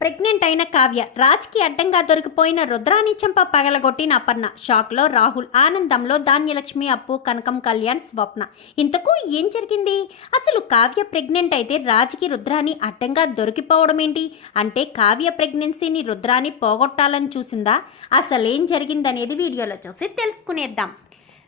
Pregnant అయిన కావ్య రాజ్కి అడ్డంగా దొరికిపోయిన రుద్రాని చెంప పగలగొట్టిన అపర్ణ. షాక్లో రాహుల్ ఆనందంలో ధాన్యలక్ష్మి అప్పు కనకం కళ్యాణ్ స్వప్న. ఇంతకు ఏం జరిగింది? అసలు కావ్య ప్రెగ్నెంట్ అయితే రాజ్కి రుద్రాని అడ్డంగా దొరికిపోవడం ఏంటి అంటే కావ్య ప్రెగ్నెన్సీని రుద్రాని పోగొట్టాలని చూసిందా? అసలేం జరిగిందనేది వీడియోలో చూసి తెలుసుకునేద్దాం.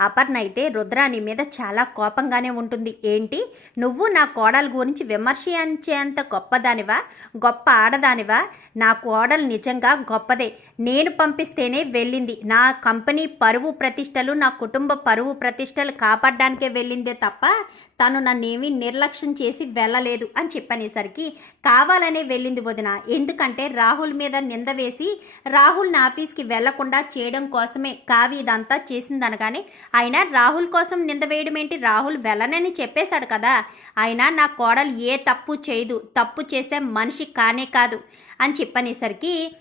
అపర్ణ అయితే రుద్రాని మీద చాలా కోపంగానే ఉంటుంది. ఏంటి? నువ్వు నా కోడల గురించి విమర్శించేంత గొప్పదానివా? గొప్ప ఆడదానివా? నా కోడలు నిజంగా గొప్పదే. నేను పంపిస్తేనే వెళ్ళింది. నా కంపెనీ పరువు ప్రతిష్టలు నా కుటుంబ పరువు ప్రతిష్టలు కాపాడడానికే వెళ్ళిందే తప్ప తను నన్నేమీ నిర్లక్ష్యం చేసి వెళ్ళలేదు అని చెప్పనేసరికి కావాలనే వెళ్ళింది వదిన. ఎందుకంటే రాహుల్ మీద నింద వేసి రాహుల్ నా ఆఫీస్కి వెళ్ళకుండా చేయడం కోసమే కావి ఇదంతా చేసిందనగానే అయినా రాహుల్ కోసం నింద వేయడం ఏంటి రాహుల్ వెళ్ళనని చెప్పేశాడు కదా. అయినా నా కోడలు ఏ తప్పు చేయదు. తప్పు చేసే మనిషి కానే కాదు అని చెప్పనేసరికి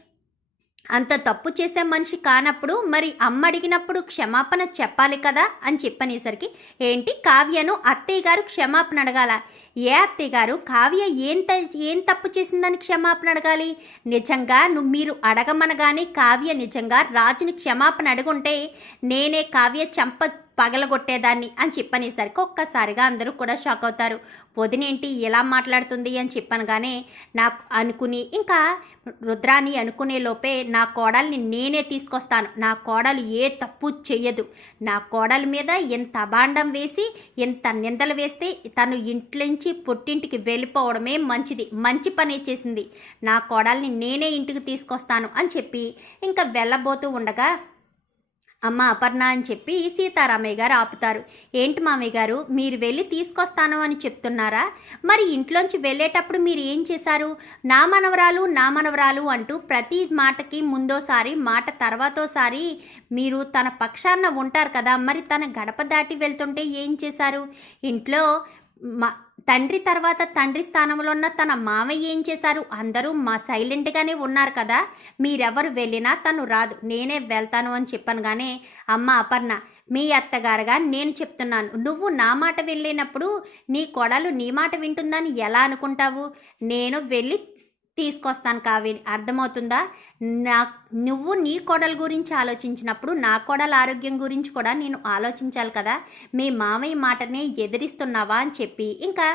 అంత తప్పు చేసే మనిషి కానప్పుడు మరి అమ్మ అడిగినప్పుడు క్షమాపణ చెప్పాలి కదా అని చెప్పనేసరికి ఏంటి కావ్యను అత్తయ్య గారు క్షమాపణ అడగాల? ఏ అత్తయ్య గారు? కావ్య ఏం త ఏం తప్పు చేసిందని క్షమాపణ అడగాలి? నిజంగా నువ్వు మీరు అడగమనగానే కావ్య నిజంగా రాజుని క్షమాపణ అడుగుంటే నేనే కావ్య చంప పగలగొట్టేదాన్ని అని చెప్పనేసరికి ఒక్కసారిగా అందరూ కూడా షాక్ అవుతారు. వదినేంటి ఎలా మాట్లాడుతుంది అని చెప్పనగానే నాకు అనుకుని ఇంకా రుద్రాని అనుకునే లోపే నా కోడల్ని నేనే తీసుకొస్తాను. నా కోడలు ఏ తప్పు చెయ్యదు. నా కోడల మీద ఎంత అభాండం వేసి ఎంత నిందలు వేస్తే తను ఇంట్లోంచి పుట్టింటికి వెళ్ళిపోవడమే మంచిది. మంచి పని చేసింది. నా కోడల్ని నేనే ఇంటికి తీసుకొస్తాను అని చెప్పి ఇంకా వెళ్ళబోతూ ఉండగా అమ్మ అపర్ణ అని చెప్పి సీతారామయ్య గారు ఆపుతారు. ఏంటి మామయ్య గారు మీరు వెళ్ళి తీసుకొస్తాను అని చెప్తున్నారా? మరి ఇంట్లోంచి వెళ్ళేటప్పుడు మీరు ఏం చేశారు? నా మనవరాలు నా మనవరాలు అంటూ ప్రతి మాటకి ముందోసారి మాట తర్వాతోసారి మీరు తన పక్షాన ఉంటారు కదా మరి తన గడప దాటి వెళ్తుంటే ఏం చేశారు? ఇంట్లో మా తండ్రి తర్వాత తండ్రి స్థానంలో ఉన్న తన మామయ్య ఏం చేశారు? అందరూ మా సైలెంట్గానే ఉన్నారు కదా. మీరెవరు వెళ్ళినా తను రాదు. నేనే వెళ్తాను అని చెప్పాను కానీ అమ్మ అపర్ణ మీ అత్తగారుగా నేను చెప్తున్నాను. నువ్వు నా మాట వెళ్ళినప్పుడు నీ కొడలు నీ మాట వింటుందని ఎలా అనుకుంటావు? నేను వెళ్ళి తీసుకొస్తాను కావేని అర్థమవుతుందా? నా నువ్వు నీ కోడల గురించి ఆలోచించినప్పుడు నా కోడల ఆరోగ్యం గురించి కూడా నేను ఆలోచించాలి కదా. మీ మామయ్య మాటనే ఎదిరిస్తున్నావా అని చెప్పి. ఇంకా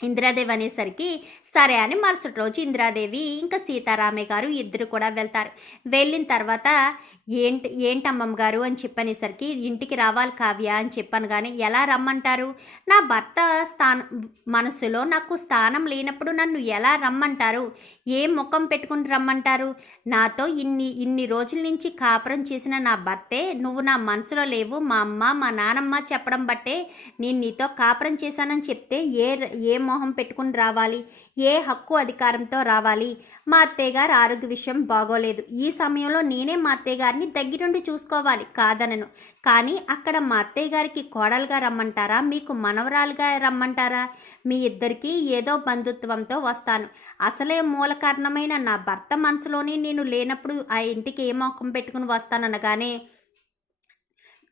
ఇందిరాదేవి అనేసరికి సరే అని మరుసటి రోజు ఇందిరాదేవి ఇంకా సీతారామయ్య గారు ఇద్దరు కూడా వెళ్తారు. వెళ్ళిన తర్వాత ఏంటి ఏంటమ్మమ్మ గారు అని చెప్పనేసరికి ఇంటికి రావాలి కావ్య అని చెప్పాను కానీ ఎలా రమ్మంటారు? నా భర్త స్థానం మనసులో నాకు స్థానం లేనప్పుడు నన్ను ఎలా రమ్మంటారు? ఏ ముఖం పెట్టుకుని రమ్మంటారు? నాతో ఇన్ని ఇన్ని రోజుల నుంచి కాపురం చేసిన నా భర్తే నువ్వు నా మనసులో లేవు. మా అమ్మ మా నానమ్మ చెప్పడం బట్టే నేను నీతో కాపురం చేశానని చెప్తే ఏ ఏ మొహం పెట్టుకుని రావాలి? ఏ హక్కు అధికారంతో రావాలి? మా అత్తయ్య గారు ఆరోగ్య విషయం బాగోలేదు. ఈ సమయంలో నేనే మా అత్తయ్య గారిని దగ్గరుండి చూసుకోవాలి. కాదనను. కానీ అక్కడ మా అత్తయ్య గారికి కోడలుగా రమ్మంటారా? మీకు మనవరాలుగా రమ్మంటారా? మీ ఇద్దరికీ ఏదో బంధుత్వంతో వస్తాను. అసలే మూల కారణమైన నా భర్త మనసులోనే నేను లేనప్పుడు ఆ ఇంటికి ఏ మొఖం పెట్టుకుని వస్తాననగానే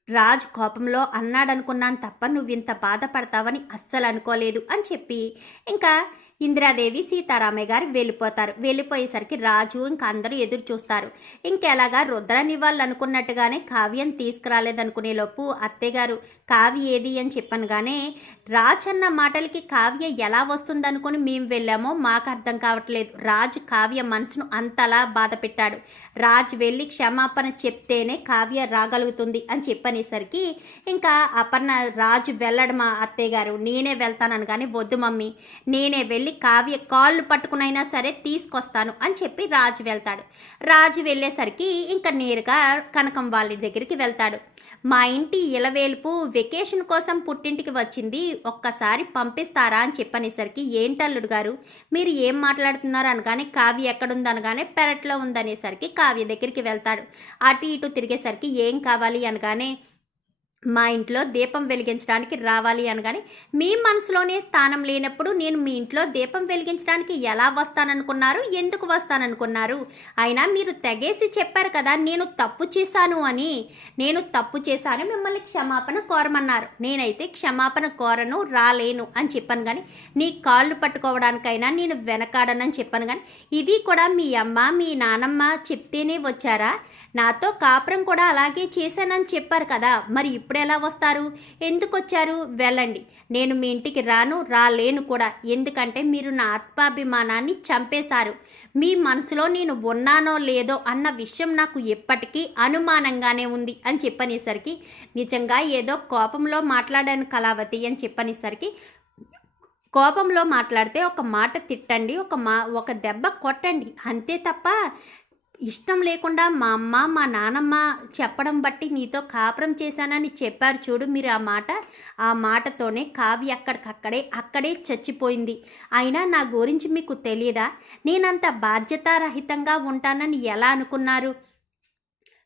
రాజ్ కోపంలో అన్నాడనుకున్నాను తప్ప నువ్వు ఇంత బాధపడతావని అస్సలు అనుకోలేదు అని చెప్పి. ఇంకా ఇందిరాదేవి సీతారామయ్య గారు వెళ్ళిపోతారు. వెళ్ళిపోయేసరికి రాజు ఇంకా అందరూ ఎదురు చూస్తారు. ఇంకెలాగా రుద్రాన్ని వాళ్ళు అనుకున్నట్టుగానే కావ్యం తీసుకురాలేదనుకునే లోపు అత్తయ్య గారు కావ్య ఏది? అని చెప్పనుగానే రాజ్ అన్న మాటలకి కావ్య ఎలా వస్తుందనుకుని మేము వెళ్ళామో మాకు అర్థం కావట్లేదు. రాజు కావ్య మనసును అంతలా బాధ పెట్టాడు. రాజ్ వెళ్ళి క్షమాపణ చెప్తేనే కావ్య రాగలుగుతుంది అని చెప్పనేసరికి ఇంకా అపర్ణ రాజు వెళ్ళడం మా అత్తయ్య గారు నేనే వెళ్తానని కానీ వద్దు మమ్మీ. నేనే వెళ్ళి కావ్య కాళ్ళు పట్టుకునైనా సరే తీసుకొస్తాను అని చెప్పి రాజు వెళ్తాడు. రాజు వెళ్ళేసరికి ఇంకా నేరుగా కనకం వాళ్ళ దగ్గరికి వెళ్తాడు. మా ఇంటి ఇలవేలుపు వెకేషన్ కోసం పుట్టింటికి వచ్చింది ఒక్కసారి పంపిస్తారా అని చెప్పనేసరికి ఏంటల్లుడు గారు? మీరు ఏం మాట్లాడుతున్నారు? అనగానే కావ్య ఎక్కడుంది? అనగానే పెరట్లో ఉందనేసరికి కావ్య దగ్గరికి వెళ్తాడు. అటు ఇటు తిరిగేసరికి ఏం కావాలి? అనగానే మా ఇంట్లో దీపం వెలిగించడానికి రావాలి అనగానే మీ మనసులోనే స్థానం లేనప్పుడు నేను మీ ఇంట్లో దీపం వెలిగించడానికి ఎలా వస్తాననుకున్నారు? ఎందుకు వస్తాననుకున్నారు? అయినా మీరు తెగేసి చెప్పారు కదా నేను తప్పు చేశాను అని. నేను తప్పు చేశాను మిమ్మల్ని క్షమాపణ కోరమన్నారు. నేనైతే క్షమాపణ కోరను రాలేను అని చెప్పాను కానీ నీ కాళ్ళు పట్టుకోవడానికైనా నేను వెనకాడనని చెప్పాను కానీ ఇది కూడా మీ అమ్మ మీ నానమ్మ చెప్తేనే వచ్చారా? నాతో కాపురం కూడా అలాగే చేశానని చెప్పారు కదా మరి ఇప్పుడు ఎలా వస్తారు? ఎందుకు వచ్చారు వెళ్ళండి. నేను మీ ఇంటికి రాను రాలేను కూడా. ఎందుకంటే మీరు నా ఆత్మాభిమానాన్ని చంపేశారు. మీ మనసులో నేను ఉన్నానో లేదో అన్న విషయం నాకు ఎప్పటికీ అనుమానంగానే ఉంది అని చెప్పనేసరికి నిజంగా ఏదో కోపంలో మాట్లాడాను కళావతి అని చెప్పనేసరికి కోపంలో మాట్లాడితే ఒక మాట తిట్టండి ఒక మా ఒక దెబ్బ కొట్టండి. అంతే తప్ప ఇష్టం లేకుండా మా అమ్మ మా నానమ్మ చెప్పడం బట్టి నీతో కాపురం చేశానని చెప్పారు చూడు మీరు ఆ మాట. ఆ మాటతోనే కావ్య అక్కడికక్కడే అక్కడే చచ్చిపోయింది. అయినా నా గురించి మీకు తెలియదా నేనంత బాధ్యతారహితంగా ఉంటానని ఎలా అనుకున్నారు?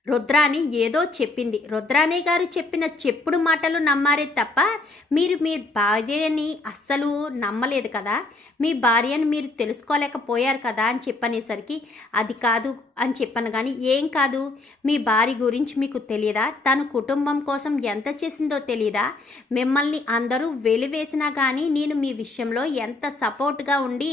రుద్రాని ఏదో చెప్పింది. రుద్రాణి గారు చెప్పిన చెప్పుడు మాటలు నమ్మారే తప్ప మీరు మీ భార్యని అస్సలు నమ్మలేదు కదా? మీ భార్యను మీరు తెలుసుకోలేకపోయారు కదా అని చెప్పనేసరికి అది కాదు అని చెప్పాను కానీ ఏం కాదు. మీ భార్య గురించి మీకు తెలియదా తన కుటుంబం కోసం ఎంత చేసిందో తెలియదా మిమ్మల్ని అందరూ వెలివేసినా కానీ నేను మీ విషయంలో ఎంత సపోర్ట్గా ఉండి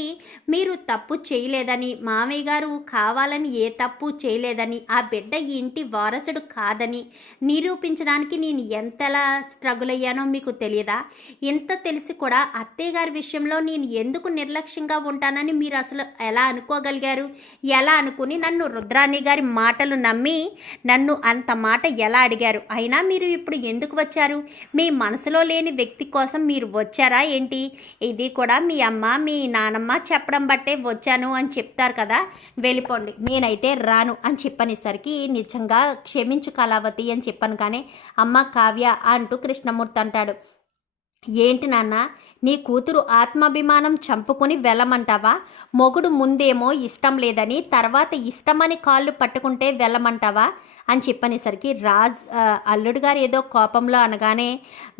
మీరు తప్పు చేయలేదని మామయ్య గారు కావాలని ఏ తప్పు చేయలేదని ఆ బిడ్డ ఈ ఇంటి వారసుడు కాదని నిరూపించడానికి నేను ఎంతలా స్ట్రగుల్ అయ్యానో మీకు తెలియదా ఇంత తెలిసి కూడా అత్తయ్య గారి విషయంలో నేను ఎందుకు నిర్లక్ష్యంగా ఉంటానని మీరు అసలు ఎలా అనుకోగలిగారు? ఎలా అనుకుని నన్ను రుద్రాణి గారి మాటలు నమ్మి నన్ను అంత మాట ఎలా అడిగారు? అయినా మీరు ఇప్పుడు ఎందుకు వచ్చారు? మీ మనసులో లేని వ్యక్తి కోసం మీరు వచ్చారా ఏంటి? ఇది కూడా మీ అమ్మ మీ నానమ్మ చెప్పడం బట్టే వచ్చాను అని చెప్తారు కదా? వెళ్ళిపోండి. నేనైతే రాను అని చెప్పనేసరికి నిజంగా క్షమించు కళావతి అని చెప్పాను కానీ అమ్మ కావ్య అంటూ కృష్ణమూర్తి అంటాడు. ఏంటి నాన్న నీ కూతురు ఆత్మాభిమానం చంపుకొని వెళ్ళమంటావా? మొగుడు ముందేమో ఇష్టం లేదని తర్వాత ఇష్టమని కాళ్ళు పట్టుకుంటే వెళ్ళమంటావా? అని చెప్పనేసరికి రాజ్ అల్లుడు గారు ఏదో కోపంలో అనగానే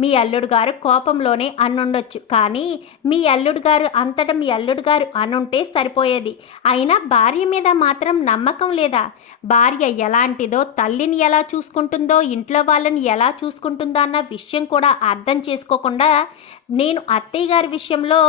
మీ అల్లుడు గారు కోపంలోనే అనుండొచ్చు. కానీ మీ అల్లుడు గారు అంతటా మీ అల్లుడు గారు అనుంటే సరిపోయేది. అయినా భార్య మీద మాత్రం నమ్మకం లేదా? భార్య ఎలాంటిదో తల్లిని ఎలా చూసుకుంటుందో ఇంట్లో వాళ్ళని ఎలా చూసుకుంటుందో అన్న విషయం కూడా అర్థం చేసుకోకుండా నేను అత్తయ్య గారి విషయంలో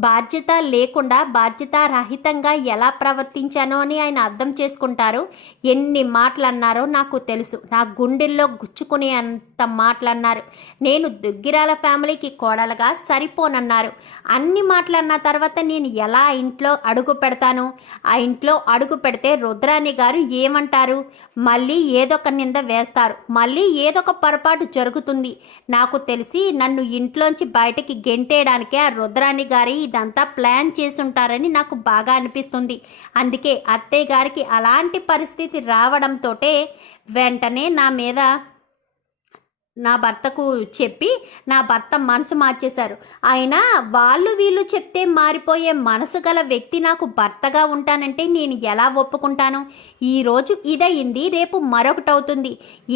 బాధ్యత లేకుండా బాధ్యత రహితంగా ఎలా ప్రవర్తించానో అని ఆయన అర్థం చేసుకుంటారు. ఎన్ని మాటలు అన్నారో నాకు తెలుసు. నా గుండెల్లో గుచ్చుకునే అంత మాటలు అన్నారు నేను దుగ్గిరాల ఫ్యామిలీకి కోడలుగా సరిపోనన్నారు. అన్ని మాటలు అన్న తర్వాత నేను ఎలా ఇంట్లో అడుగు పెడతాను? ఆ ఇంట్లో అడుగు పెడితే రుద్రాణి గారు ఏమంటారు? మళ్ళీ ఏదొక నింద వేస్తారు. మళ్ళీ ఏదొక పొరపాటు జరుగుతుంది. నాకు తెలిసి నన్ను ఇంట్లోంచి బయటకి గెంటేయడానికే ఆ రుద్రాణి గారి ఇదంతా ప్లాన్ చేసుంటారని నాకు బాగా అనిపిస్తుంది. అందుకే అత్తయ్య గారికి అలాంటి పరిస్థితి రావడంతోటే వెంటనే నా మీద నా భర్తకు చెప్పి నా భర్త మనసు మార్చేశారు. అయినా వాళ్ళు వీళ్ళు చెప్తే మారిపోయే మనసు గల వ్యక్తి నాకు భర్తగా ఉంటానంటే నేను ఎలా ఒప్పుకుంటాను? ఈరోజు ఇదయింది రేపు మరొకటి అవుతుంది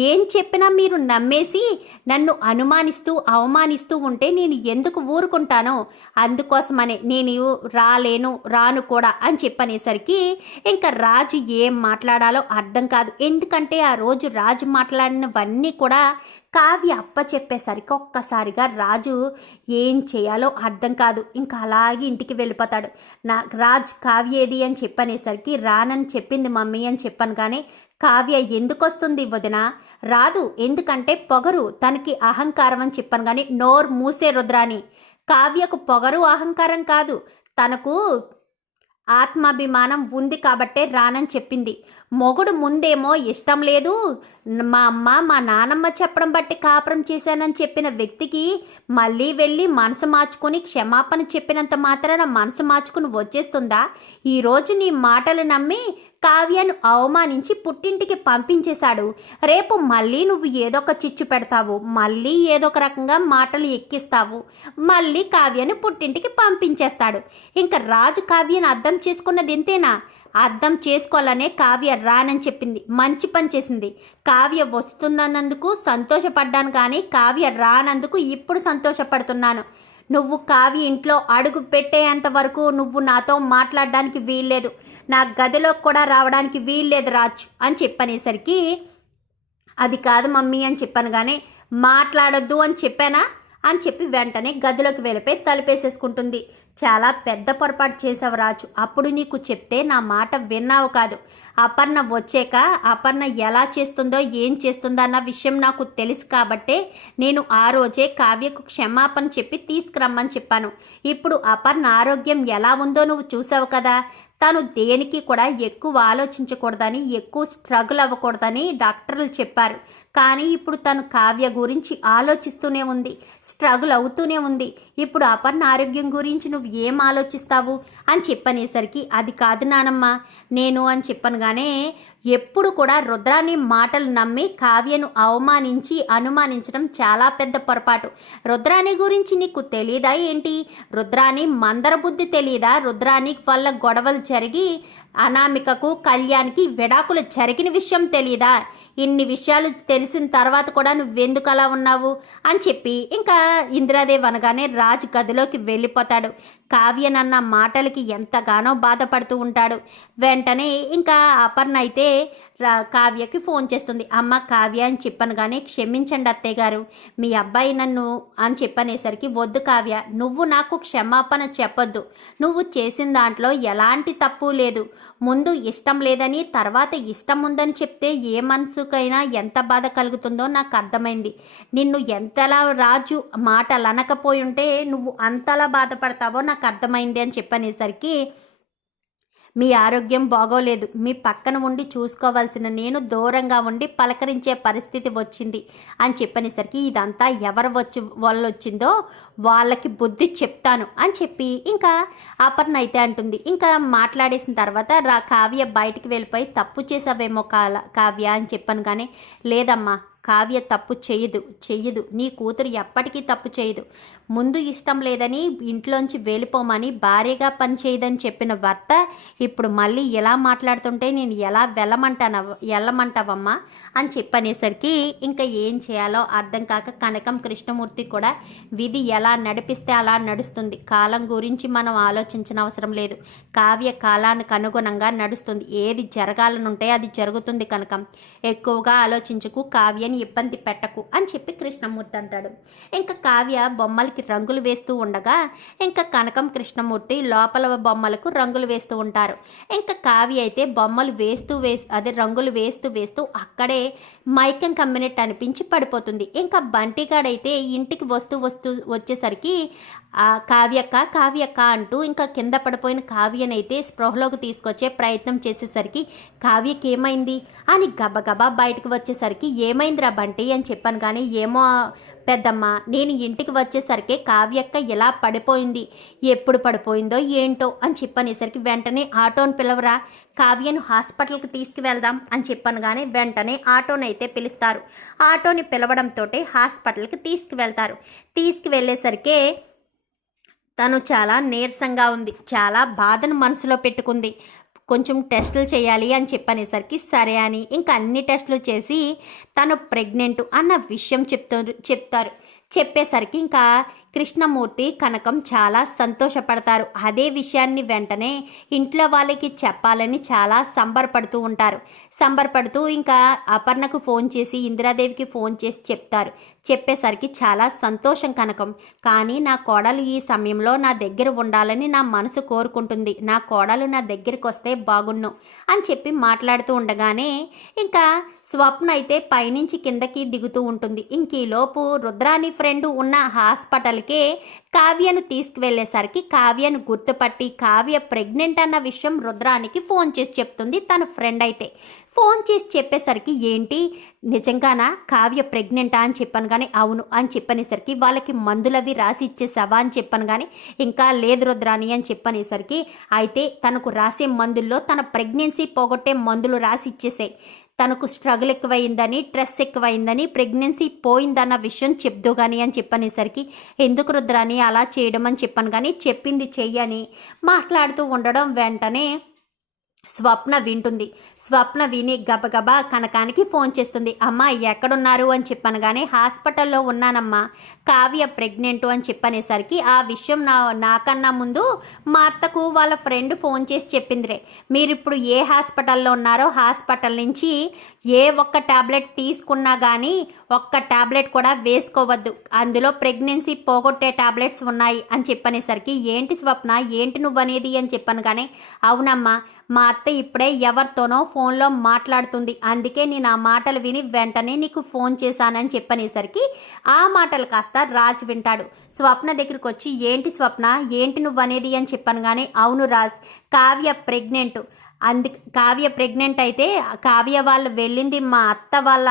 ఏం చెప్పినా మీరు నమ్మేసి నన్ను అనుమానిస్తూ అవమానిస్తూ ఉంటే నేను ఎందుకు ఊరుకుంటాను? అందుకోసమనే నేను రాలేను రాను కూడా అని చెప్పనేసరికి ఇంకా రాజు ఏం మాట్లాడాలో అర్థం కాదు. ఎందుకంటే ఆ రోజు రాజు మాట్లాడినవన్నీ కూడా కావ్య అప్ప చెప్పేసరికి ఒక్కసారిగా రాజు ఏం చేయాలో అర్థం కాదు. ఇంకా అలాగే ఇంటికి వెళ్ళిపోతాడు. నా రాజ్ కావ్యేది అని చెప్పనేసరికి రానని చెప్పింది మమ్మీ అని చెప్పాను కానీ కావ్య ఎందుకు వస్తుంది వదిన? రాదు ఎందుకంటే పొగరు తనకి అహంకారం అని చెప్పాను కానీ నోరు మూసే రుద్రాని కావ్యకు పొగరు అహంకారం కాదు. తనకు ఆత్మాభిమానం ఉంది కాబట్టే రానని చెప్పింది. మొగుడు ముందేమో ఇష్టం లేదు. మా అమ్మ మా నానమ్మ చెప్పడం బట్టి కాపురం చేశానని చెప్పిన వ్యక్తికి మళ్ళీ వెళ్ళి మనసు మార్చుకొని క్షమాపణ చెప్పినంత మాత్రాన మనసు మార్చుకుని వచ్చేస్తుందా? ఈరోజు నీ మాటలు నమ్మి కావ్యను అవమానించి పుట్టింటికి పంపించేశాడు. రేపు మళ్ళీ నువ్వు ఏదో ఒక చిచ్చు పెడతావు. మళ్ళీ ఏదో ఒక రకంగా మాటలు ఎక్కిస్తావు. మళ్ళీ కావ్యను పుట్టింటికి పంపించేస్తాడు. ఇంకా రాజు కావ్యను అర్థం అర్థం చేసుకున్నది ఎంతేనా అర్థం చేసుకోవాలనే కావ్య రానని చెప్పింది. మంచి పని చేసింది. కావ్య వస్తుందన్నందుకు సంతోషపడ్డాను కానీ కావ్య రానందుకు ఇప్పుడు సంతోషపడుతున్నాను. నువ్వు కావ్య ఇంట్లో అడుగు పెట్టేంత వరకు నువ్వు నాతో మాట్లాడడానికి వీల్లేదు. నా గదిలోకి కూడా రావడానికి వీల్లేదు రాజు అని చెప్పనేసరికి అది కాదు మమ్మీ అని చెప్పాను కానీ మాట్లాడొద్దు అని చెప్పానా? అని చెప్పి వెంటనే గదిలోకి వెళ్ళిపోయి తలుపేసేసుకుంటుంది. చాలా పెద్ద పొరపాటు చేసావు రాజు. అప్పుడు నీకు చెప్తే నా మాట విన్నావు కాదు. అపర్ణ వచ్చాక అపర్ణ ఎలా చేస్తుందో ఏం చేస్తుందో అన్న విషయం నాకు తెలుసు కాబట్టే నేను ఆ రోజే కావ్యకు క్షమాపణ చెప్పి తీసుకురమ్మని చెప్పాను. ఇప్పుడు అపర్ణ ఆరోగ్యం ఎలా ఉందో నువ్వు చూసావు కదా. తను దేనికి కూడా ఎక్కువ ఆలోచించకూడదని ఎక్కువ స్ట్రగుల్ అవ్వకూడదని డాక్టర్లు చెప్పారు. కానీ ఇప్పుడు తను కావ్య గురించి ఆలోచిస్తూనే ఉంది స్ట్రగుల్ అవుతూనే ఉంది. ఇప్పుడు అపర్ణ ఆరోగ్యం గురించి నువ్వు ఏం ఆలోచిస్తావు? అని చెప్పనేసరికి అది కాదు నానమ్మ నేను అని చెప్పనుగానే ఎప్పుడు కూడా రుద్రాని మాటలు నమ్మి కావ్యను అవమానించి అనుమానించడం చాలా పెద్ద పొరపాటు. రుద్రాని గురించి నీకు తెలియదా ఏంటి? రుద్రాని మందరబుద్ధి తెలియదా రుద్రాని వల్ల గొడవలు జరిగి అనామికకు కళ్యాణ్కి విడాకులు జరిగిన విషయం తెలియదా ఇన్ని విషయాలు తెలిసిన తర్వాత కూడా నువ్వెందుకు అలా ఉన్నావు? అని చెప్పి ఇంకా ఇందిరాదేవి అనగానే రాజు గదిలోకి వెళ్ళిపోతాడు. కావ్యనన్న మాటలకి ఎంతగానో బాధపడుతూ ఉంటాడు. వెంటనే ఇంకా అపర్ణ అయితే కావ్యకి ఫోన్ చేస్తుంది. అమ్మ కావ్య అని చెప్పాను కానీ క్షమించండి అత్తయ్య గారు. మీ అబ్బాయి నన్ను అని చెప్పనేసరికి వద్దు కావ్య నువ్వు నాకు క్షమాపణ చెప్పొద్దు. నువ్వు చేసిన దాంట్లో ఎలాంటి తప్పు లేదు. ముందు ఇష్టం లేదని తర్వాత ఇష్టం ఉందని చెప్తే ఏ మనసుకైనా ఎంత బాధ కలుగుతుందో నాకు అర్థమైంది. నిన్ను ఎంతలా రాజు మాటలు అనకపోయి ఉంటే నువ్వు అంతలా బాధపడతావో నాకు అర్థమైంది అని చెప్పనేసరికి మీ ఆరోగ్యం బాగోలేదు. మీ పక్కన ఉండి చూసుకోవాల్సిన నేను దూరంగా ఉండి పలకరించే పరిస్థితి వచ్చింది అని చెప్పనేసరికి ఇదంతా ఎవరు వచ్చి వాళ్ళు వచ్చిందో వాళ్ళకి బుద్ధి చెప్తాను అని చెప్పి ఇంకా అపర్ణ అయితే అంటుంది. ఇంకా మాట్లాడేసిన తర్వాత రా కావ్య బయటికి వెళ్ళిపోయి తప్పు చేసావేమో కాల కావ్య అని చెప్పాను కానీ లేదమ్మా కావ్య తప్పు చేయదు చెయ్యదు నీ కూతురు ఎప్పటికీ తప్పు చేయదు. ముందు ఇష్టం లేదని ఇంట్లోంచి వెళ్ళిపోమని భార్యగా పని చేయదని చెప్పిన భర్త ఇప్పుడు మళ్ళీ ఎలా మాట్లాడుతుంటే నేను ఎలా వెళ్ళమంటాన వెళ్ళమంటావమ్మా? అని చెప్పనేసరికి ఇంకా ఏం చేయాలో అర్థం కాక కనకం కృష్ణమూర్తి కూడా విధి ఎలా నడిపిస్తే అలా నడుస్తుంది. కాలం గురించి మనం ఆలోచించిన అవసరం లేదు. కావ్య కాలానికి అనుగుణంగా నడుస్తుంది. ఏది జరగాలనుంటే అది జరుగుతుంది కనకం. ఎక్కువగా ఆలోచించకు కావ్యని ఇబ్బంది పెట్టకు అని చెప్పి కృష్ణమూర్తి అంటాడు. ఇంకా కావ్య బొమ్మలకి రంగులు వేస్తూ ఉండగా ఇంకా కనకం కృష్ణమూర్తి లోపల బొమ్మలకు రంగులు వేస్తూ ఉంటారు. ఇంకా కావ్య అయితే బొమ్మలు వేస్తూ వేస్తూ అదే రంగులు వేస్తూ వేస్తూ అక్కడే మైకం కమ్మినట్టు అనిపించి పడిపోతుంది. ఇంకా బంటిగాడైతే ఇంటికి వస్తూ వస్తూ వచ్చేసరికి కావ్యక్క కావ్యక్క అంటూ ఇంకా కింద పడిపోయిన కావ్యనైతే స్పృహలోకి తీసుకొచ్చే ప్రయత్నం చేసేసరికి కావ్యకి ఏమైంది అని గబగబా బయటకు వచ్చేసరికి ఏమైందిరా బంటి అని చెప్పాను కానీ ఏమో పెద్దమ్మ నేను ఇంటికి వచ్చేసరికి కావ్యక్క ఎలా పడిపోయింది? ఎప్పుడు పడిపోయిందో ఏంటో అని చెప్పనేసరికి వెంటనే ఆటోని పిలవరా కావ్యను హాస్పిటల్కి తీసుకువెళ్దాం అని చెప్పాను కానీ వెంటనే ఆటోని అయితే పిలుస్తారు. ఆటోని పిలవడంతో హాస్పిటల్కి తీసుకువెళ్తారు. తీసుకువెళ్ళేసరికి తను చాలా నీరసంగా ఉంది. చాలా బాధను మనసులో పెట్టుకుంది. కొంచెం టెస్టులు చేయాలి అని చెప్పనేసరికి సరే అని ఇంకా అన్ని టెస్టులు చేసి తను ప్రెగ్నెంట్ అన్న విషయం చెప్తారు చెప్తారు. చెప్పేసరికి ఇంకా కృష్ణమూర్తి కనకం చాలా సంతోషపడతారు. అదే విషయాన్ని వెంటనే ఇంట్లో వాళ్ళకి చెప్పాలని చాలా సంబరపడుతూ ఉంటారు. సంబరపడుతూ ఇంకా అపర్ణకు ఫోన్ చేసి ఇందిరాదేవికి ఫోన్ చేసి చెప్తారు. చెప్పేసరికి చాలా సంతోషం కనకం. కానీ నా కోడలు ఈ సమయంలో నా దగ్గర ఉండాలని నా మనసు కోరుకుంటుంది. నా కోడలు నా దగ్గరికి వస్తే బాగున్ను అని చెప్పి మాట్లాడుతూ ఉండగానే ఇంకా స్వప్న అయితే పైనుంచి కిందకి దిగుతూ ఉంటుంది. ఇంక ఈలోపు రుద్రాని ఫ్రెండ్ ఉన్న హాస్పిటల్కే కావ్యను తీసుకువెళ్ళేసరికి కావ్యను గుర్తుపట్టి కావ్య ప్రెగ్నెంట్ అన్న విషయం రుద్రానికి ఫోన్ చేసి చెప్తుంది. తన ఫ్రెండ్ అయితే ఫోన్ చేసి చెప్పేసరికి ఏంటి? నిజంగానా? కావ్య ప్రెగ్నెంటా అని చెప్పాను కానీ అవును అని చెప్పనేసరికి వాళ్ళకి మందులవి రాసి ఇచ్చేసావా అని చెప్పాను కానీ ఇంకా లేదు రుద్రాని అని చెప్పనేసరికి అయితే తనకు రాసే మందుల్లో తన ప్రెగ్నెన్సీ పోగొట్టే మందులు రాసి ఇచ్చేసాయి. తనకు స్ట్రగుల్ ఎక్కువైందని స్ట్రెస్ ఎక్కువైందని ప్రెగ్నెన్సీ పోయిందన్న విషయం చెప్దు కానీ అని చెప్పనేసరికి ఎందుకు రుద్రాని అలా చేయడం అని చెప్పాను కానీ చెప్పింది చెయ్యని మాట్లాడుతూ ఉండడం వెంటనే స్వప్న వింటుంది. స్వప్న విని గబగబా కనకానికి ఫోన్ చేస్తుంది. అమ్మ ఎక్కడున్నారు? అని చెప్పాను కానీ హాస్పిటల్లో ఉన్నానమ్మా. కావ్య ప్రెగ్నెంట్ అని చెప్పనేసరికి ఆ విషయం నా నాకన్నా ముందు మా అత్తకు వాళ్ళ ఫ్రెండ్ ఫోన్ చేసి చెప్పిందిరే. మీరు ఇప్పుడు ఏ హాస్పిటల్లో ఉన్నారో హాస్పిటల్ నుంచి ఏ ఒక్క టాబ్లెట్ తీసుకున్నా కానీ ఒక్క టాబ్లెట్ కూడా వేసుకోవద్దు. అందులో ప్రెగ్నెన్సీ పోగొట్టే టాబ్లెట్స్ ఉన్నాయి అని చెప్పనేసరికి ఏంటి స్వప్న ఏంటి నువ్వనేది అని చెప్పాను కానీ అవునమ్మా మా అత్త ఇప్పుడే ఎవరితోనో ఫోన్లో మాట్లాడుతుంది. అందుకే నేను ఆ మాటలు విని వెంటనే నీకు ఫోన్ చేశానని చెప్పనేసరికి ఆ మాటలు కాస్త రాజ్ వింటాడు. స్వప్న దగ్గరికి వచ్చి ఏంటి స్వప్న? ఏంటి నువ్వు అనేది అని చెప్పాను కానీ అవును రాజ్ కావ్య ప్రెగ్నెంట్. అందు కావ్య ప్రెగ్నెంట్ అయితే కావ్య వాళ్ళు వెళ్ళింది మా అత్త వాళ్ళ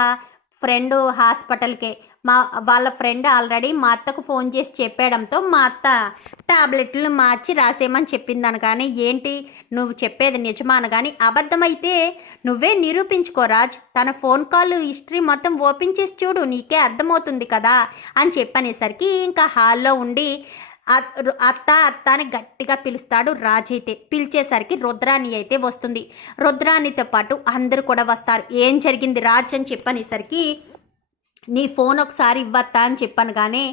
ఫ్రెండ్ హాస్పిటల్కే. మా వాళ్ళ ఫ్రెండ్ ఆల్రెడీ మా అత్తకు ఫోన్ చేసి చెప్పేయడంతో మా అత్త టాబ్లెట్లు మార్చి రాసేయమని చెప్పింది అనగానే ఏంటి? నువ్వు చెప్పేది నిజమా అనగాని అబద్ధమైతే నువ్వే నిరూపించుకో రాజ్. తన ఫోన్ కాల్ హిస్టరీ మొత్తం ఓపెన్ చేసి చూడు నీకే అర్థమవుతుంది కదా అని చెప్పనేసరికి ఇంకా హాల్లో ఉండి రు- అత్త అత్త అని గట్టిగా పిలుస్తాడు రాజ్ అయితే. పిలిచేసరికి రుద్రాణి అయితే వస్తుంది. రుద్రాణితో పాటు అందరూ కూడా వస్తారు. ఏం జరిగింది రాజ్ అని చెప్పనేసరికి నీ ఫోన్ ఒకసారి ఇవ్వత్తా అని చెప్పాను కానీ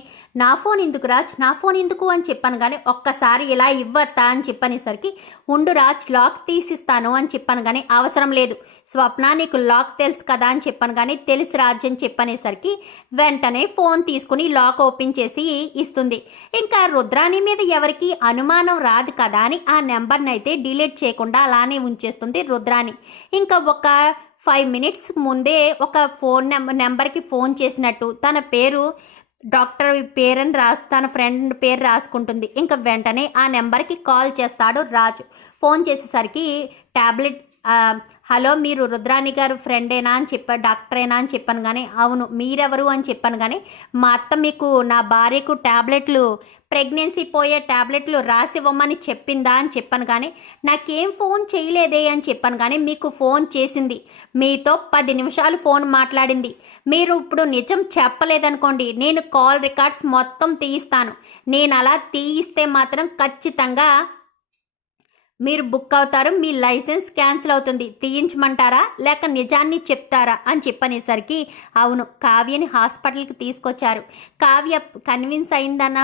నా ఫోన్ ఎందుకు రాజ్? నా ఫోన్ ఎందుకు అని చెప్పాను కానీ ఒక్కసారి ఇలా ఇవ్వత్తా అని చెప్పనేసరికి ఉండు రాజ్ లాక్ తీసిస్తాను అని చెప్పాను కానీ అవసరం లేదు. స్వప్న నీకు లాక్ తెలుసు కదా అని చెప్పాను కానీ తెలుసు రాజ్ అని చెప్పనేసరికి వెంటనే ఫోన్ తీసుకుని లాక్ ఓపెన్ చేసి ఇస్తుంది. ఇంకా రుద్రాణి మీద ఎవరికి అనుమానం రాదు కదా అని ఆ నెంబర్ని అయితే డిలీట్ చేయకుండా అలానే ఉంచేస్తుంది రుద్రాణి ఇంకా ఒక ఫైవ్ మినిట్స్ ముందే ఒక ఫోన్ నెంబర్ నెంబర్కి ఫోన్ చేసినట్టు తన పేరు డాక్టర్ పేరుని రాసు తన ఫ్రెండ్ పేరు రాసుకుంటుంది. ఇంకా వెంటనే ఆ నెంబర్కి కాల్ చేస్తాడు రాజు. ఫోన్ చేసేసరికి ట్యాబ్లెట్ హలో మీరు రుద్రాణి గారు ఫ్రెండేనా అని చెప్పారు డాక్టరేనా అని చెప్పాను కానీ అవును మీరెవరు అని చెప్పాను కానీ మా అత్త మీకు నా భార్యకు ట్యాబ్లెట్లు ప్రెగ్నెన్సీ పోయే ట్యాబ్లెట్లు రాసివ్వమని చెప్పిందా అని చెప్పాను కానీ నాకేం ఫోన్ చేయలేదే అని చెప్పాను కానీ మీకు ఫోన్ చేసింది. మీతో పది నిమిషాలు ఫోన్ మాట్లాడింది. మీరు ఇప్పుడు నిజం చెప్పలేదనుకోండి నేను కాల్ రికార్డ్స్ మొత్తం తీయిస్తాను. నేను అలా తీయిస్తే మాత్రం ఖచ్చితంగా మీరు బుక్ అవుతారు మీ లైసెన్స్ క్యాన్సిల్ అవుతుంది. తీయించమంటారా? లేక నిజాన్ని చెప్తారా? అని చెప్పనేసరికి అవును కావ్యని హాస్పిటల్కి తీసుకొచ్చారు. కావ్య కన్విన్స్ అయిందన్న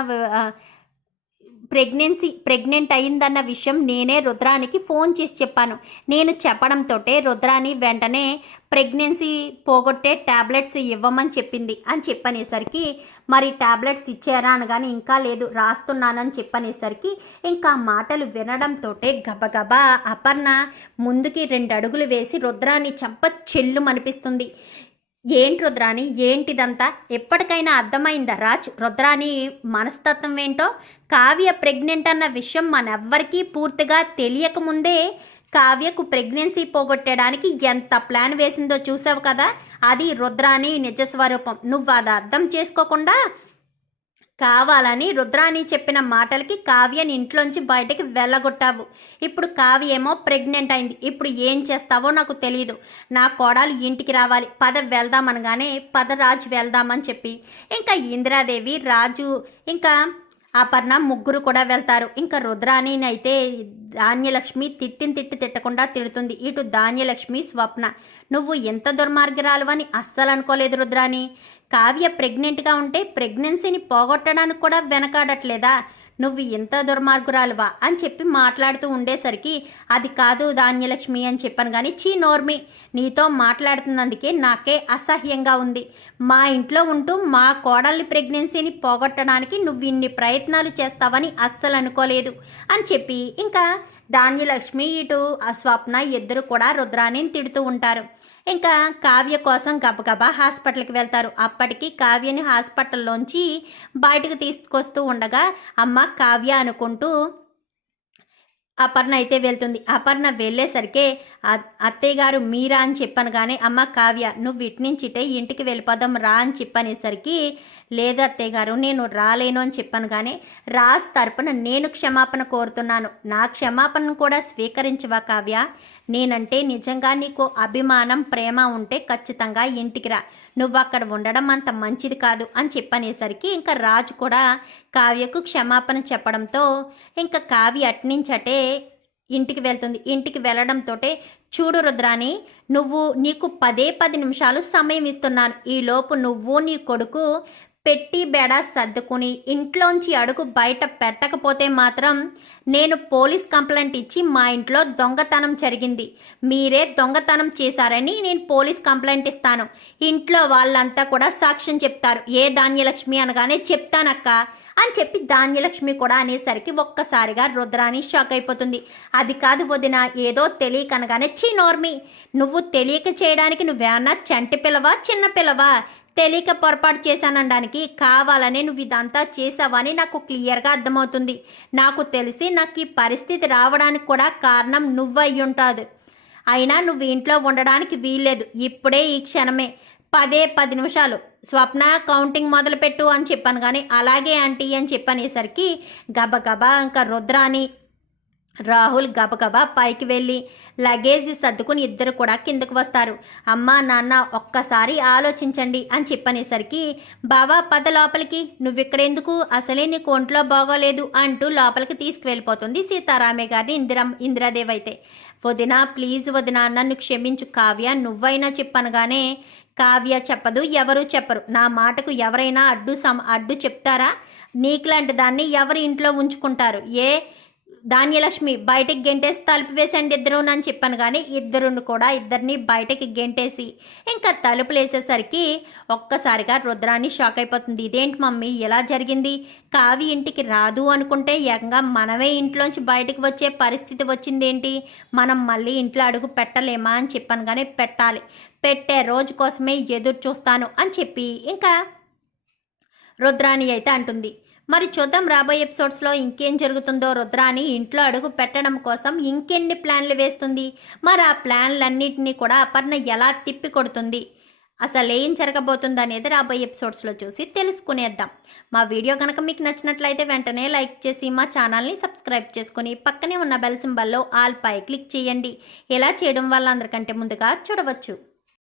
ప్రెగ్నెన్సీ ప్రెగ్నెంట్ అయిందన్న విషయం నేనే రుద్రానికి ఫోన్ చేసి చెప్పాను. నేను చెప్పడంతో రుద్రాని వెంటనే ప్రెగ్నెన్సీ పోగొట్టే ట్యాబ్లెట్స్ ఇవ్వమని చెప్పింది అని చెప్పనేసరికి మరి ట్యాబ్లెట్స్ ఇచ్చారా? అనగానే ఇంకా లేదు రాస్తున్నానని చెప్పనేసరికి ఇంకా మాటలు వినడంతో గబగబా అపర్ణ ముందుకి రెండు అడుగులు వేసి రుద్రాన్ని చంప చెల్లు అనిపిస్తుంది ఏంటి రుద్రాణి? ఏంటిదంతా? ఎప్పటికైనా అర్థమైందా రాజ్? రుద్రాణి మనస్తత్వం ఏంటో? కావ్య ప్రెగ్నెంట్ అన్న విషయం మనెవ్వరికీ పూర్తిగా తెలియకముందే కావ్యకు ప్రెగ్నెన్సీ పోగొట్టడానికి ఎంత ప్లాన్ వేసిందో చూసావు కదా? అది రుద్రాణి నిజస్వరూపం. నువ్వు అది అర్థం చేసుకోకుండా కావాలని రుద్రాని చెప్పిన మాటలకి కావ్యని ఇంట్లోంచి బయటకి వెళ్ళగొట్టావు. ఇప్పుడు కావ్య ఏమో ప్రెగ్నెంట్ అయింది. ఇప్పుడు ఏం చేస్తావో నాకు తెలియదు నా కోడలు ఇంటికి రావాలి. పద వెళ్దామనగానే పద రాజు వెళ్దామని చెప్పి. ఇంకా ఇందిరాదేవి రాజు ఇంకా అపర్ణ ముగ్గురు కూడా వెళ్తారు. ఇంకా రుద్రాణినైతే అయితే ధాన్యలక్ష్మి తిట్టిన తిట్టి తిట్టకుండా తిడుతుంది. ఇటు ధాన్యలక్ష్మి స్వప్న నువ్వు ఎంత దుర్మార్గురాలువని అస్సలు అనుకోలేదు రుద్రాణి. కావ్య ప్రెగ్నెంట్గా ఉంటే ప్రెగ్నెన్సీని పోగొట్టడానికి కూడా వెనకాడట్లేదా? నువ్వు ఎంత దుర్మార్గురాలువా అని చెప్పి మాట్లాడుతూ ఉండేసరికి అది కాదు ధాన్యలక్ష్మి అని చెప్పాను కానీ చీ నోర్మి నీతో మాట్లాడుతున్నందుకే నాకే అసహ్యంగా ఉంది. మా ఇంట్లో ఉంటూ మా కోడల్ని ప్రెగ్నెన్సీని పోగొట్టడానికి నువ్వు ఇన్ని ప్రయత్నాలు చేస్తావని అస్సలు అనుకోలేదు అని చెప్పి ఇంకా ధాన్యలక్ష్మి ఇటు ఆ స్వప్న ఇద్దరు కూడా రుద్రాని తిడుతూ ఉంటారు. ఇంకా కావ్య కోసం గబగబా హాస్పిటల్కి వెళ్తారు. అప్పటికి కావ్యని హాస్పిటల్లోంచి బయటకు తీసుకొస్తూ ఉండగా అమ్మ కావ్య అనుకుంటూ అపర్ణ అయితే వెళ్తుంది. అపర్ణ వెళ్ళేసరికి అత్తయ్య గారు మీరా అని చెప్పాను కానీ అమ్మ కావ్య నువ్వు ఇట్నించిటే ఇంటికి వెళ్ళిపోదాం రా అని చెప్పనేసరికి లేదు అత్తయ్య గారు నేను రాలేను అని చెప్పాను కానీ రాజ్ తరపున నేను క్షమాపణ కోరుతున్నాను. నా క్షమాపణను కూడా స్వీకరించవా కావ్య? నేనంటే నిజంగా నీకు అభిమానం ప్రేమ ఉంటే ఖచ్చితంగా ఇంటికి రా. నువ్వు అక్కడ ఉండడం అంత మంచిది కాదు అని చెప్పనేసరికి ఇంకా రాజు కూడా కావ్యకు క్షమాపణ చెప్పడంతో ఇంకా కావ్య అట్నించటే ఇంటికి వెళ్తుంది. ఇంటికి వెళ్ళడంతో చూడు రుద్రాని నువ్వు నీకు పదే పది నిమిషాలు సమయం ఇస్తున్నాను. ఈలోపు నువ్వు నీ కొడుకు పెట్టి బెడ సర్దుకుని ఇంట్లోంచి అడుగు బయట పెట్టకపోతే మాత్రం నేను పోలీస్ కంప్లైంట్ ఇచ్చి మా ఇంట్లో దొంగతనం జరిగింది. మీరే దొంగతనం చేశారని నేను పోలీస్ కంప్లైంట్ ఇస్తాను. ఇంట్లో వాళ్ళంతా కూడా సాక్ష్యం చెప్తారు. ఏ ధాన్యలక్ష్మి అనగానే చెప్తానక్క అని చెప్పి ధాన్యలక్ష్మి కూడా అనేసరికి ఒక్కసారిగా రుద్రాని షాక్ అయిపోతుంది. అది కాదు వదిన ఏదో తెలియక అనగానే చీ నోర్మి నువ్వు తెలియక చేయడానికి నువ్వేమన్నా చంటి పిల్లవా చిన్న పిల్లవా? తెలియక పొరపాటు చేశానడానికి కావాలనే నువ్వు ఇదంతా చేసావని నాకు క్లియర్గా అర్థమవుతుంది. నాకు తెలిసి నాకు ఈ పరిస్థితి రావడానికి కూడా కారణం నువ్వయ్యి అయినా నువ్వు ఇంట్లో ఉండడానికి వీల్లేదు. ఇప్పుడే ఈ క్షణమే. పదే పది నిమిషాలు. స్వప్న కౌంటింగ్ మొదలుపెట్టు అని చెప్పాను కానీ అలాగే ఆంటీ అని చెప్పనేసరికి గబగబా ఇంకా రుద్రాని రాహుల్ గబగబా పైకి వెళ్ళి లగేజ్ సర్దుకుని ఇద్దరు కూడా కిందకు వస్తారు. అమ్మా నాన్న ఒక్కసారి ఆలోచించండి అని చెప్పనేసరికి బావా పద లోపలికి. నువ్విక్కడెందుకు? అసలే నీకు ఒంట్లో బాగోలేదు అంటూ లోపలికి తీసుకువెళ్ళిపోతుంది సీతారామయ్య గారిని ఇందిరా ఇందిరాదేవి అయితే. వదినా ప్లీజ్ వదినా నన్ను క్షమించు కావ్య నువ్వైనా చెప్పనగానే కావ్య చెప్పదు ఎవరు చెప్పరు. నా మాటకు ఎవరైనా అడ్డు సమ అడ్డు చెప్తారా? నీకులాంటి దాన్ని ఎవరి ఇంట్లో ఉంచుకుంటారు? ఏ? ధాన్యలక్ష్మి బయటకు గెంటేసి తలుపు వేసండి ఇద్దరు అని చెప్పాను కానీ ఇద్దరుని కూడా ఇద్దరిని బయటకి గెంటేసి ఇంకా తలుపులు వేసేసరికి ఒక్కసారిగా రుద్రాన్ని షాక్ అయిపోతుంది. ఇదేంటి మమ్మీ ఎలా జరిగింది? కావి ఇంటికి రాదు అనుకుంటే ఏకంగా మనమే ఇంట్లోంచి బయటకు వచ్చే పరిస్థితి వచ్చిందేంటి? మనం మళ్ళీ ఇంట్లో అడుగు పెట్టలేమా అని చెప్పాను కానీ పెట్టాలి. పెట్టే రోజు కోసమే ఎదురు చూస్తాను అని చెప్పి ఇంకా రుద్రాణి అయితే అంటుంది. మరి చూద్దాం రాబోయే ఎపిసోడ్స్లో ఇంకేం జరుగుతుందో. రుద్రాని ఇంట్లో అడుగు పెట్టడం కోసం ఇంకెన్ని ప్లాన్లు వేస్తుంది? మరి ఆ ప్లాన్లన్నింటినీ కూడా అపర్ణ ఎలా తిప్పి కొడుతుంది అసలు ఏం జరగబోతుంది అనేది రాబోయే ఎపిసోడ్స్లో చూసి తెలుసుకునేద్దాం. మా వీడియో కనుక మీకు నచ్చినట్లయితే వెంటనే లైక్ చేసి మా ఛానల్ని సబ్స్క్రైబ్ చేసుకుని పక్కనే ఉన్న బెల్ సింబల్లో ఆల్ పై క్లిక్ చేయండి. ఇలా చేయడం వల్ల అందరికంటే ముందుగా చూడవచ్చు.